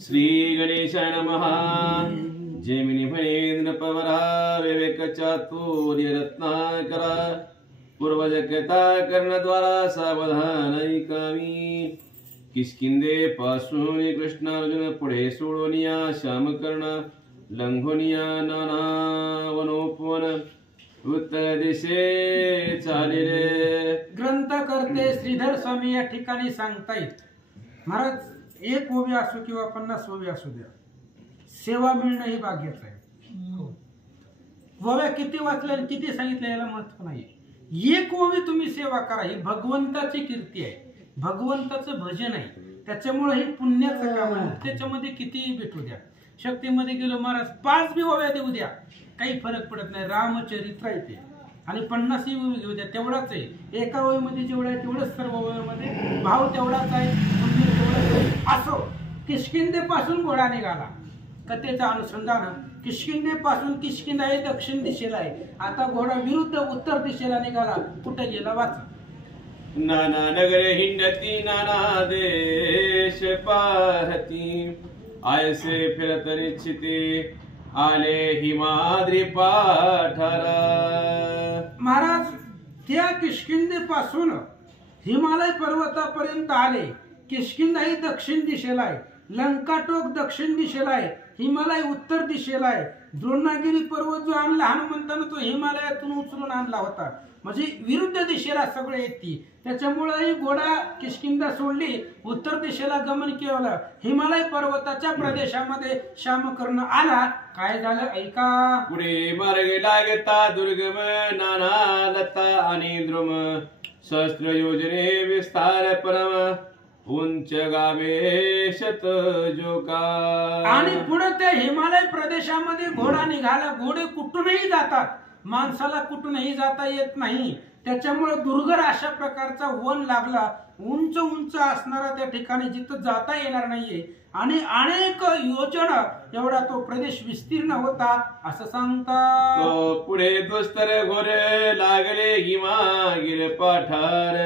श्री गणेशाय नमः। जैमिनी फणेन्द्र पवरा विवेक चातुर्य रत्नाकरा पूर्वज कथा कर्णद्वारा सावधान ऐकावी। किष्किंधे पासून कृष्ण अर्जुन पुढे सोडोनिया श्यामकर्ण लंघोनिया नाना वनोपवन उत्तर दिशे चालिले। ग्रंथकर्ते श्रीधर स्वामी या ठिकाणी सांगतायत, महाराज एक ओवी असो किंवा 50 ओवी असू द्या, सेवा मिळणं हे भाग्याचं आहे। ओव्या किती वाचल्या आणि किती सांगितल्या याला महत्व नाही। एक ओवी तुम्ही सेवा करा, ही भगवंताची कीर्ती आहे, भगवंताचं भजन आहे, त्याच्यामुळे हे पुण्याचं काम आहे। त्याच्यामध्ये कितीही भेटू द्या, शक्तीमध्ये गेलो महाराज 5 बी ओव्या देऊ द्या, काही फरक पडत नाही। रामचरित्र आहे ते आणि 50 ओवी घेऊ द्या, तेवढाच आहे। एका ओवीमध्ये जेवढं आहे तेवढंच सर्व ओवीमध्ये भाव तेवढाच आहे, मंदिर तेवढंच आहे। असो किष्किंधे पासून घोडा निघाला, कथेचं अनुसंधान किष्किंधे पासून किष्किंधा हे दक्षिण दिशेला आहे, आता घोडा विरुद्ध उत्तर दिशेला निघाला, कुठे गेला वाचा। नाना नगरे हिंडती नाना देश पाहती आयसे फिरत निश्चिते आले हिमाद्री पाठारा। महाराज त्या किष्किंधे पासून हिमालय पर्वतापर्यंत आले। किष्किंधा ही दक्षिण दिशेला आहे, लंकाटोक दक्षिण दिशेला आहे, हिमालय उत्तर दिशेला आहे। द्रोणागिरी पर्वत जो आणला हनुमंतानं तो हिमालयातून उचलून आणला होता, म्हणजे विरुद्ध दिशेला सगळे येते। त्याच्यामुळे घोडा किष्किंधा सोडली, उत्तर दिशेला गमन केलं। हिमालय पर्वताच्या प्रदेशामध्ये श्यामकर्ण आला, काय झालं ऐका। पुढे मार्गे लागता दुर्गम नाना दत्ता आणि द्रुम सहस्त्र योजने विस्तार परम उंच गावे शत जोका। आणि पुढे त्या हिमालय प्रदेशामध्ये घोडा निघाला। घोडे कुठूनही जातात, माणसाला कुठूनही जाता येत नाही, त्याच्यामुळे दुर्गर अशा प्रकारचा वन लागला, उंच उंच असणारा त्या ठिकाणी जिथं जाता येणार नाहीये आणि अनेक योजना एवढा तो प्रदेश विस्तीर्ण होता असं सांगतात। पुढे दुस्तर घोरे लागले हिमागिर पाठार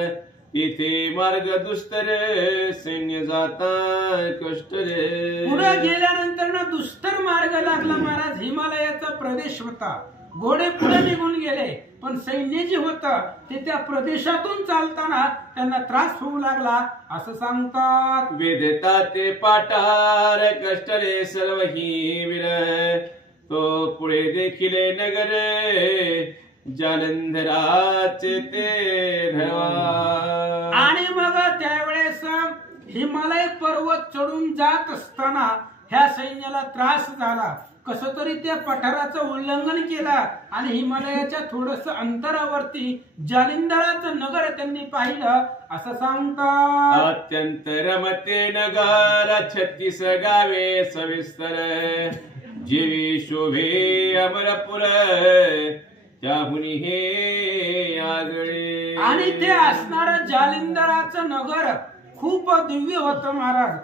तिथे मार्ग दुस्तर सैन्य जाता कष्ट रे। पुढे गेल्यानंतर ना दुस्तर मार्ग लागला महाराज, हिमालयाचा प्रदेश होता, घोडे पुढे निघून गेले, पण सैन्य जे होतं ते त्या प्रदेशातून चालताना त्यांना त्रास होऊ लागला असं सांगतात। वेदता ते पाठार कष्ट रे सर्व ही वीर तो पुढे देखिले नगरे जालंधराचे ते धरवा। आणि मग त्यावेळेस हिमालय पर्वत चढून जात असताना ह्या सैन्याला त्रास झाला, कस तरी त्या पठाराचं उल्लंघन केलं आणि हिमालयाच्या थोडस अंतरावरती जालिंधराचं नगर त्यांनी पाहिलं असं सांगतात। अत्यंत रमते नगर 36 गावे सविस्तर जीवी शोभे अमरपुर त्याहुनी हे आगळे। आणि ते असणारं जालिंधराचं नगर खूप दिव्य होतं महाराज,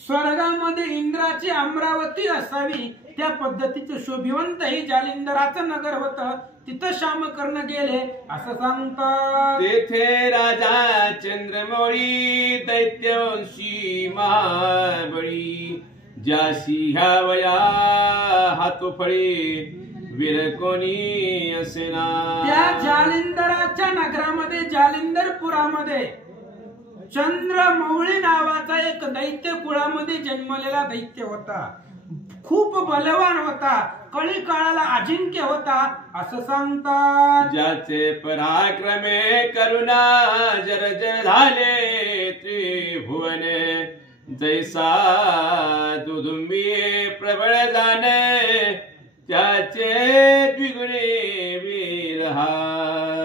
स्वर्गामध्ये इंद्राची अमरावती असावी त्या पद्धतीचं शोभिवंत ही जालिंधराचं नगर होतं, तिथं श्यामकर्ण गेले असं सांगतात। तेथे राजा चंद्रमौळी दैत्यवंशी महाबळी ज्याशी ह्या वया हातोफळी वीर कोणी असेना। त्या जालिंधराच्या नगरामध्ये जालिंधरपुरामध्ये चंद्रमौळी नावाचा एक दैत्य कुळामध्ये जन्मलेला दैत्य होता, खूप बलवान होता, कळी काळाला अजिंक्य होता असं सांगतात। ज्याचे पराक्रमे करुणा जर्जर झाले त्रिभुवन जैसा दुदुंबी प्रबळ जाणे त्याचे द्विगुणे वीर हा।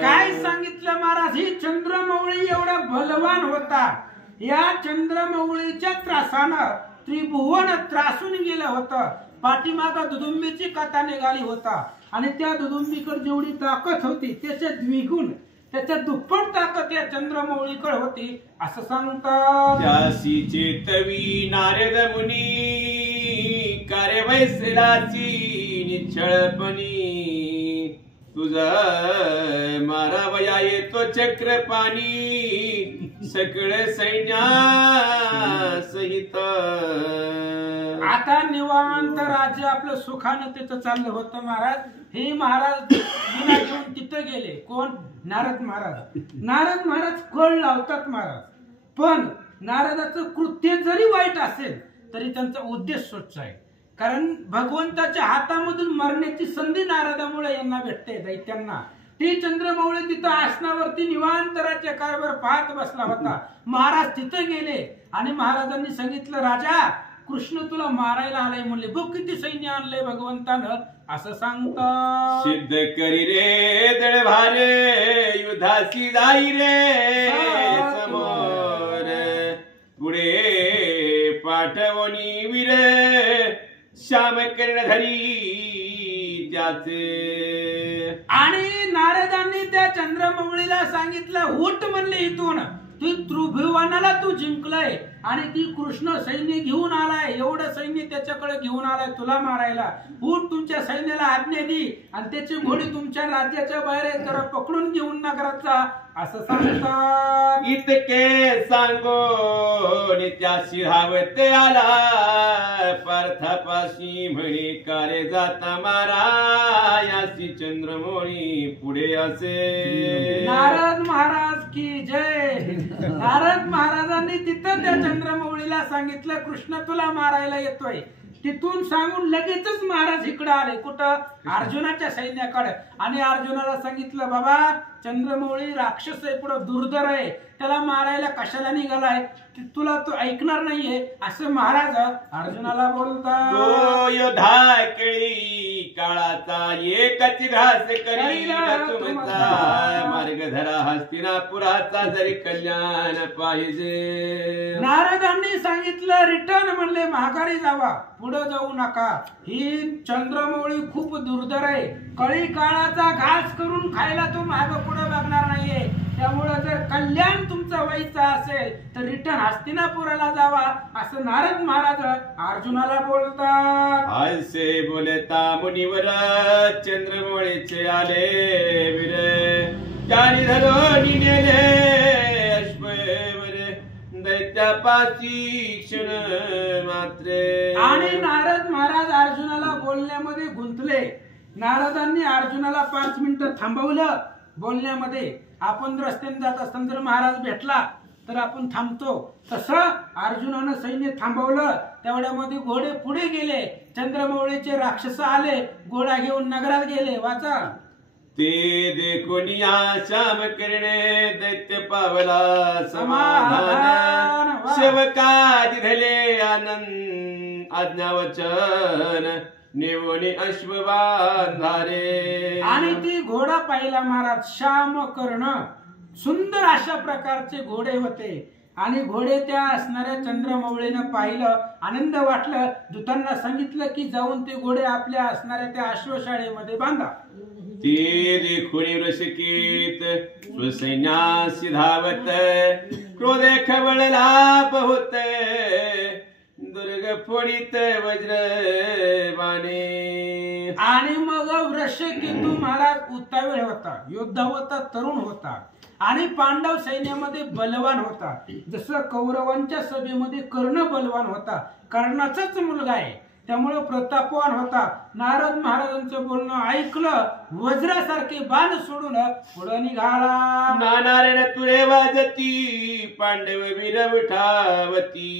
काय सांगितलं महाराज, ही चंद्रमौळी एवढा बलवान होता, या चंद्रमौळीच्या त्रासानं त्रिभुवन त्रासून गेलं होतं। पाठीमागा दुदुंबीची कथा निघाली होता आणि त्या दुदुंबीकडे जेवढी ताकद होती त्याच्या द्विगुण, त्याच्या दुप्पट ताकद या चंद्रमौळीकडे होती असं सांगतात। त्यासी चेतवी नारद मुनी कार्य वैसलाची निच्छळपणी तुझा मारावया येतो चक्रपाणी सकळ सैन्या सहित। आता निवांत राज्य आपलं सुखानं तिथं चाललं होतं महाराज. हे महाराज विना घेऊन तिथं गेले. कोण? नारद महाराज. नारद महाराज कळ लावतात महाराज, पण नारदाचं कृत्य जरी वाईट असेल तरी त्यांचा उद्देश स्वच्छ आहे. कारण भगवंताच्या हातामधून मरण्याची संधी नारदामुळे यांना भेटते दैत्यांना. ते चंद्रमौळी तिथं आसनावरती निवांत राज्यकारभार पाहत बसला होता. महाराज तिथं गेले आणि महाराजांनी सांगितलं, राजा कृष्ण तुला मारायला आलाय म्हणले. बघ किती सैन्य आणलंय भगवंतानं, असं सांगतात. सिद्ध करी रे दळ भारे युद्धाची जाई रे समोर, पुढे पाठवणी वीर श्याम कर्ण धरी त्याचे. आणि नारदांनी त्या चंद्रमौळीला सांगितलं, उठ म्हणले इथून, तू त्रिभुवनाला तू जिंकलंय आणि ती कृष्ण सैन्य घेऊन आलाय, एवढं सैन्य त्याच्याकडे घेऊन आलाय तुला मारायला. उठ, तुमच्या सैन्याला आज्ञा दी आणि त्याची घोडी तुमच्या राज्याच्या बाहेर आहे, जरा पकडून घेऊन नगरात जा, असं सांगतात. इतके सांगून त्याशी धावत आला पार्थापाशी म्हणे, कार्य जाता मारा याची चंद्रमौळी पुढे असे. नारद महाराज की जय. नारद महाराजांनी तिथं त्या चंद्रमौळीला सांगितलं, कृष्ण तुला मारायला येतोय. तिथून सांगून लगेचच महाराज इकडे आले. कुठं? अर्जुनाच्या सैन्याकडे. आणि अर्जुनाला सांगितलं, बाबा चंद्रमौळी राक्षस आहे, पुढं दुर्धर आहे, त्याला मारायला कशाला निघालाय, तुला तो ऐकणार नाहीये, असं महाराज अर्जुनाला बोलतात. तो योद्धा केळी काळाचा एकच घास करी तुमचा, मार्ग धरा हस्तिनापुराचा जरी कल्याण पाहिजे. नारदांनी सांगितलं, रिटर्न म्हणले, माघारी जावा, पुढे जाऊ नका. ही चंद्रमौळी खूप दुर्धर आहे, कळी काळाचा घास करून खायला तो माग पुढे बघणार नाहीये. त्यामुळे जर कल्याण तुमचं व्हायचं असेल तर रिटर्न हस्तिनापुराला जावा, असं नारद महाराज अर्जुनाला बोलतात. हास्य बोलता मुनिवर चंद्रमौळीचे आले वीर, त्याने धरून नेले अश्ववर दैत्यापाशी क्षण मात्रे. आणि नारद महाराज अर्जुनाला बोलण्यामध्ये गुंतले. नारदांनी अर्जुनाला 5 मिनिटं थांबवलं बोलण्यामध्ये. आपण रस्त्याने जात असताना जर महाराज भेटला तर आपण थांबतो, तसं अर्जुनानं सैन्य थांबवलं. तेवढ्यामध्ये घोडे पुढे गेले, चंद्रमौळीचे राक्षस आले, घोडा घेऊन नगरात गेले. वाचा. ते देखून या श्याम करणे दैत्य पावला समाधान, सेवका दिधले आनंद आज्ञावचन नेवणी अश्वबांधारे. आणि ती घोडा पाहिला महाराज, श्याम कर्ण, सुंदर अशा प्रकारचे घोडे होते. आणि घोडे त्या असणाऱ्या चंद्रमौळीनं पाहिलं, आनंद वाटलं. दूतांना सांगितलं की जाऊन ते घोडे आपल्या असणाऱ्या त्या अश्वशाळेमध्ये बांधा. ते देखून वृषकीत स्वसैन्यासी धावत, क्रोधे खवळला बहुत दुर्ग फोडीत वज्रबाणे. आणि मग वृषकेतू महाराज उतावीळ होता, योद्धा होता, तरुण होता आणि पांडव सैन्यामध्ये बलवान होता. जसं कौरवांच्या सभेमध्ये कर्ण बलवान होता, कर्णाचाच मुलगा आहे, त्यामुळे प्रतापवान होता. नारद महाराजांचं बोलणं ऐकलं, वज्रासारखे बाण सोडून पुढे निघाला. नानारे तुरे वाजती पांडव वीर उठावती,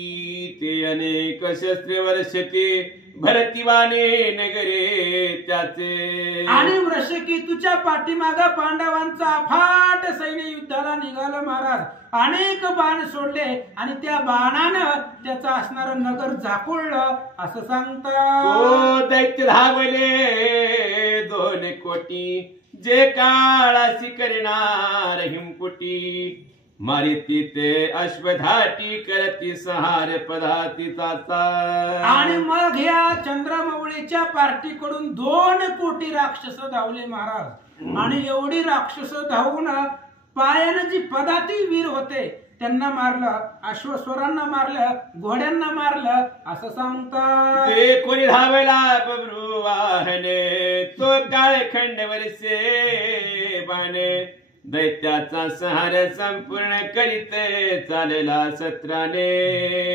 ते अनेक शस्त्रे वर्षते भरतीवाने नगरे त्याचे. आणि वृषकेतूच्या पाठीमागा पांडवांचा अफाट सैन्य युद्धाला निघालं महाराज. अनेक बाण सोडले आणि त्या बाणानं त्याचं असणारं नगर झाकोळलं, असं सांगतात. दैत्य धावले 2 कोटी, जे काळाशी करणार हिमकुटी, मारिती ते अश्वधाटी करती सहार पदाती ताचा. आणि मग या चंद्रमौळीच्या पार्टीकडून 2 कोटी राक्षस धावले महाराज. आणि एवढी राक्षस धावून पायानं जी पदाती वीर होते त्यांना मारलं, अश्वस्वरांना मारलं, घोड्यांना मारलं, असं सांगतात. ते कोणी धावला बबरू वाहने, तो काळखंड वरसे बाणे, दैत्याचा संहार संपूर्ण करीत चालला सत्राने.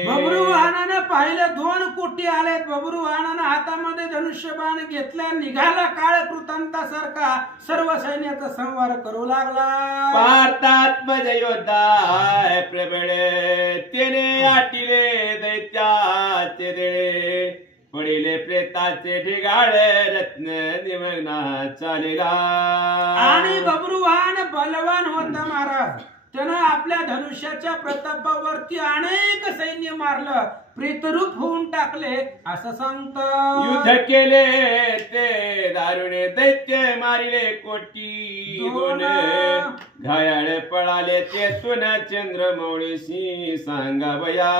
बब्रुवाहनानं पाहिलं 2 कोटी आलेत. बब्रुवाहनानं हातामध्ये धनुष्यबाण घेतला, निघाला काळ कृतांतासारखा सर्व सैन्याचा संहार करू लागला. पार्थात्मज योद्धा प्रबळ तेने आटिले दैत्याचे देळे. पडिले प्रेताचे ढिगाळ रत्न निमग्ना चालेला. आणि बब्रुवाहन बलवान होता महाराज. त्यानं आपल्या धनुष्याच्या प्रतापावरती अनेक सैन्य मारलं, प्रेतरूप होऊन टाकले असं सांगतं. युद्ध केले ते दारुणे दैत्य मारिले कोटी. दोन घायाळ पळाले तेथून चंद्रमौळीशी सांगावया.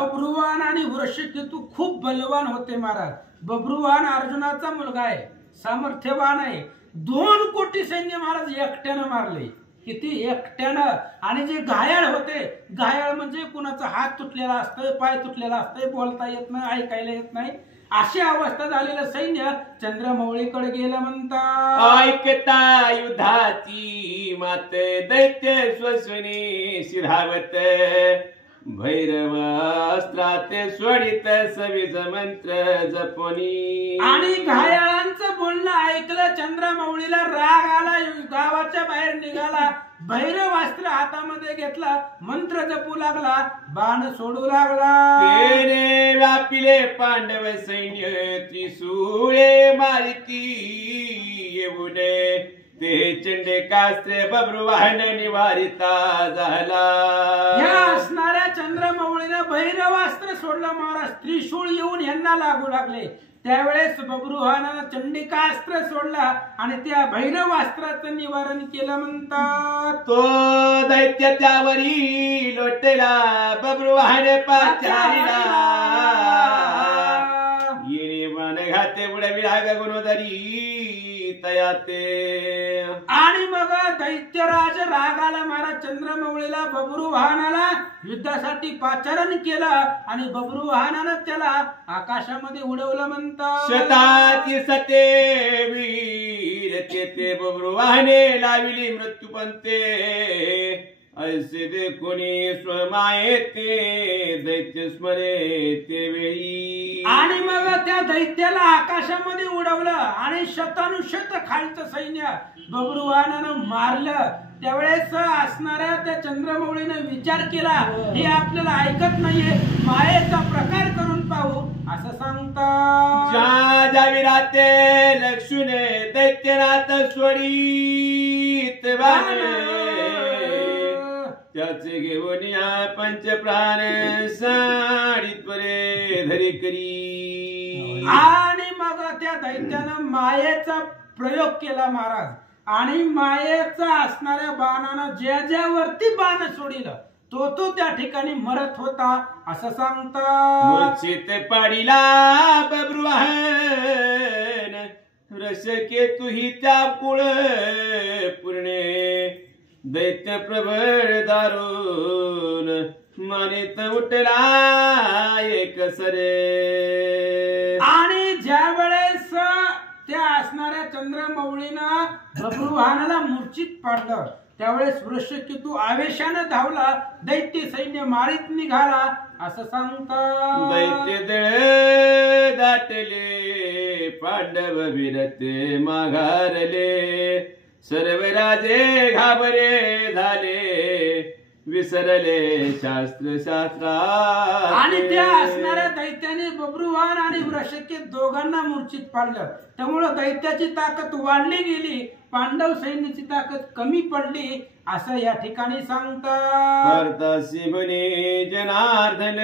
बब्रुवाहन आणि वृषकेतू खूप बलवान होते महाराज. बब्रुवाहन अर्जुनाचा मुलगा आहे, सामर्थ्यवान आहे. 2 कोटी सैन्य महाराज एकट्यानं मारले. किती एकट्यानं. आणि जे घायाळ होते, घायाळ म्हणजे कुणाचा हात तुटलेला असतोय, पाय तुटलेला असतोय, बोलता येत नाही, ऐकायला येत नाही, अशी अवस्था झालेलं सैन्य चंद्रमौळीकडे गेलं म्हणतात. ऐकता युद्धाची मात दैत्य स्वस्वनी शिरावत. भैरव अस्त्राते सोडित सविज मंत्र जपोनी. आणि घायाळांचं बोलणं ऐकलं चंद्रमौळीला राग आला. गावाच्या बाहेर निघाला, भैरव अस्त्र हातामध्ये घेतला, मंत्र जपू लागला, बाण सोडू लागला. तेने व्यापिले पांडव सैन्य त्रिशूळे मारिती येऊन. ते चंडिकास्त्रे बब्रुवाहन निवारिता झाला. या असणाऱ्या चंद्रमौळीने भैरवास्त्र सोडलं महाराज. त्रिशूळ येऊन यांना लागू लागले. त्यावेळेस बब्रुवाहनानं चंडिकास्त्र सोडला आणि त्या भैरवास्त्राचं निवारण केलं म्हणतात. तो दैत्य त्यावरी लोटला बब्रुवाहन पाचारिला. येणे मन घाते उडविला गगनोदरी तयाते. आणि मग दैत्यराज रागाला महाराज चंद्रमौळीला बब्रुवाहनाला युद्धासाठी पाचारण केलं आणि बब्रुवाहनानं त्याला आकाशामध्ये उडवलं म्हणतात. शताची सते वीर तेथे बब्रुवाहने लाविली मृत्यूपंते. ऐसे देखुनी स्वमायेते दैत्य स्मरे ते वेळी. आणि मग त्या दैत्याला आकाशामध्ये उडवलं आणि शतानुशत खालचं सैन्य बब्रुवाहनानं मारलं. त्यावेळेस असणाऱ्या त्या चंद्रमौळीनं विचार केला, हे आपल्याला ऐकत नाहीये, मायेचा प्रकार करून पाहू असं सांगतात. ज्या जाविराते लक्षुने दैत्यनाथ सोडीत त्याचे घेऊन या पंचप्राण साडीत परे धरी करी. आणि मग त्या दैत्यानं मायेचा प्रयोग केला महाराज. आणि मायेचा असणाऱ्या बाणानं ज्यावरती बाण सोडिलं तो त्या ठिकाणी मरत होता असं सांगतात. मूर्छित पाडिला बब्रुवाहन. रसके तुही त्या कुळ पूर्णे. दैत्य प्रबळ दारुण मानित उठला एक सरे. आणि ज्या वेळेस त्या असणाऱ्या चंद्रमौळीनं बब्रुवाहनाला मूर्छित पाडलं त्यावेळेस वृषकेतू आवेशानं धावला, दैत्य सैन्य मारीत निघाला असं सांगतात. दैत्य दळ दाटले पांडव विरते माघारले. सर्व राजे घाबरे झाले विसरले शास्त्र शास्त्रात. आणि त्या असणाऱ्या दैत्याने बब्रुवाहन आणि वृषकेत दोघांना मूर्छित पाडलं. त्यामुळं दैत्याची ताकद वाढली गेली, पांडव सैन्याची ताकद कमी पडली असं या ठिकाणी सांगतात. परतासी म्हणे जनार्दन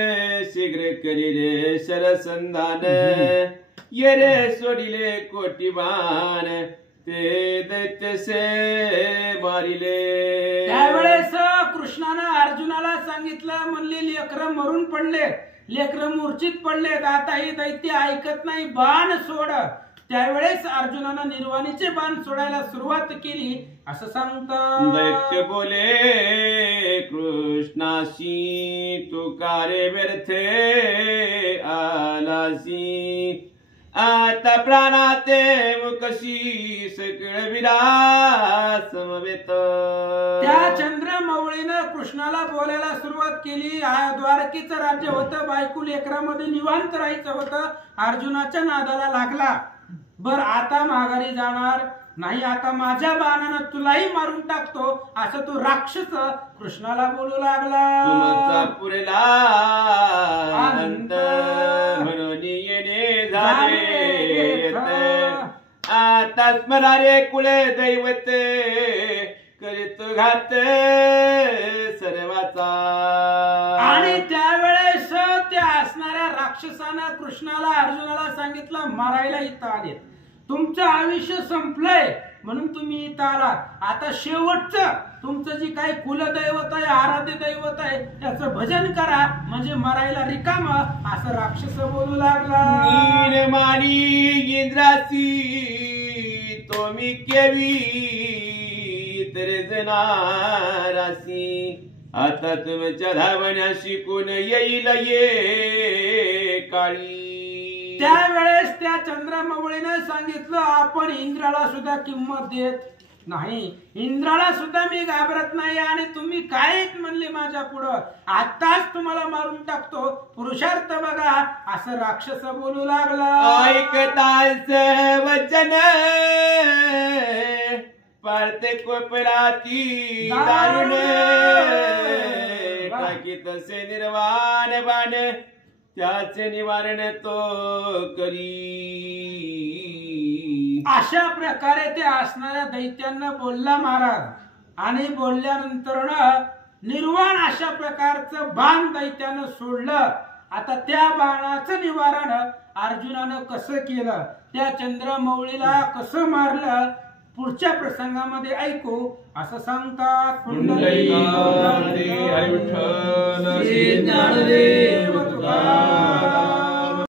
शीघ्र करिले शरसंधान. येरे सोडिले कोटी बाण ते दैत्यसे मारिले. त्यावेळेस कृष्णानं अर्जुनाला सांगितलं, म्हणले लेकरं मरून पडले, लेकरं मूर्छित पडलेत, आता ही दैत्य ऐकत नाही, बाण सोड. त्यावेळेस अर्जुनानं निर्वाणीचे बाण सोडायला सुरुवात केली असं सांगतात. दैत्य बोले कृष्णाशी तू कारे व्यर्थे आलासी. आता प्राणाते मुकशी सकळ विलास समवेत. त्या चंद्रमौळीनं कृष्णाला बोलायला सुरुवात केली. द्वारकेचं राज्य होतं, बायको लेकरामध्ये निवांत राहायचं होतं. अर्जुनाच्या नादाला लागला. बर आता माघारी जाणार नाही, आता माझ्या बाणानं तुलाही मारून टाकतो, असं तो राक्षस कृष्णाला बोलू लागला. तुमचा पुरला अंत म्हणून येणे झाले. आता स्मरारे कुळे दैवत करीत घात सर्वाचा. आणि त्यावेळेस त्या असणाऱ्या राक्षसानं कृष्णाला अर्जुनाला सांगितलं, मारायला इथं आले, तुमचं आयुष्य संपलंय म्हणून तुम्ही इथं आलात. आता शेवटचं तुमचं जी काही कुलदैवत आहे, आराध्य दैवत आहे, त्याचं भजन करा, म्हणजे मरायला रिकाम, असं राक्षस बोलू लागला. नीन मानी इंद्रासी तुम्ही केवी तर जनारासी. आता तुमच्या धावण्या शिकून येईल ये काळी. त्यावेळेस त्या चंद्रमौळीने सांगितलं, आपण इंद्राला सुद्धा किंमत देत नाही, इंद्राला सुद्धा मी घाबरत नाही, आणि तुम्ही काहीच म्हणले माझ्या पुढं, आताच तुम्हाला मारून टाकतो, पुरुषार्थ बघा, असं राक्षस बोलू लागला. ऐकताच वचन पाळते कोपराती दारुण. टाकीत से निर्वाण बाण त्याचे निवारण तो करी. अशा प्रकारे ते असणाऱ्या दैत्यांना बोलला महाराज, आणि बोलल्यानंतर निर्वाण अशा प्रकारचं बाण दैत्यानं सोडलं. आता त्या बाणाचं निवारण अर्जुनानं कसं केलं, त्या चंद्रमौळीला कसं मारलं, पुढच्या प्रसंगामध्ये ऐकू असं सांगतात. पुंडलिक हरी विठ्ठल श्री ज्ञानदेव तुकाराम.